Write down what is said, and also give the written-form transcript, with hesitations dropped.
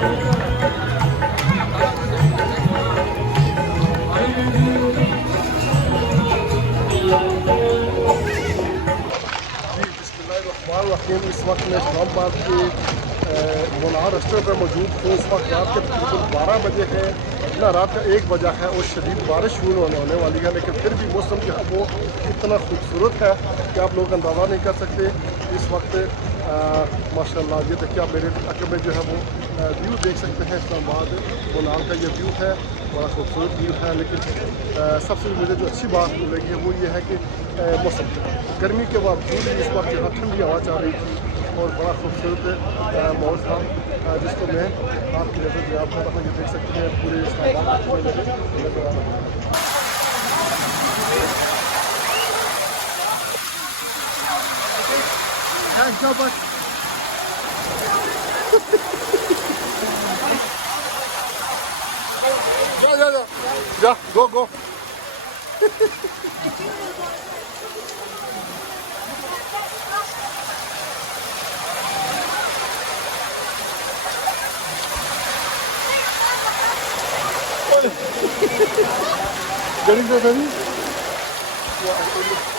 इस वक्त मैं इस्लामाबाद के मुनार रेस्टोरेंट पर मौजूद हूँ। इस वक्त रात के तकरीबन 12 बजे है ना, रात का 1 बजा है और शदीद बारिश शुरू होने वाली है, लेकिन फिर भी मौसम जो है वो इतना खूबसूरत है कि आप लोग अंदाज़ा नहीं कर सकते। इस वक्त माशाल्लाह ये देखिए आप मेरे अकब में जो है वो व्यू देख सकते हैं। इस्लामाबाद मुनार का ये व्यू है, बड़ा खूबसूरत व्यू है। लेकिन सबसे मुझे जो अच्छी बात लगी है वो ये है कि मौसम गर्मी के बावजूद इस वक्त यहाँ ठंडी हवा चल रही थी और बड़ा खूबसूरत माहौल था, जिसको मैं आपकी नज़र में आप लोग ये देख सकते हैं पूरे इस्लामाबाद में नज़र आ रहा है। जा गो गो Getting there, baby? Yeah,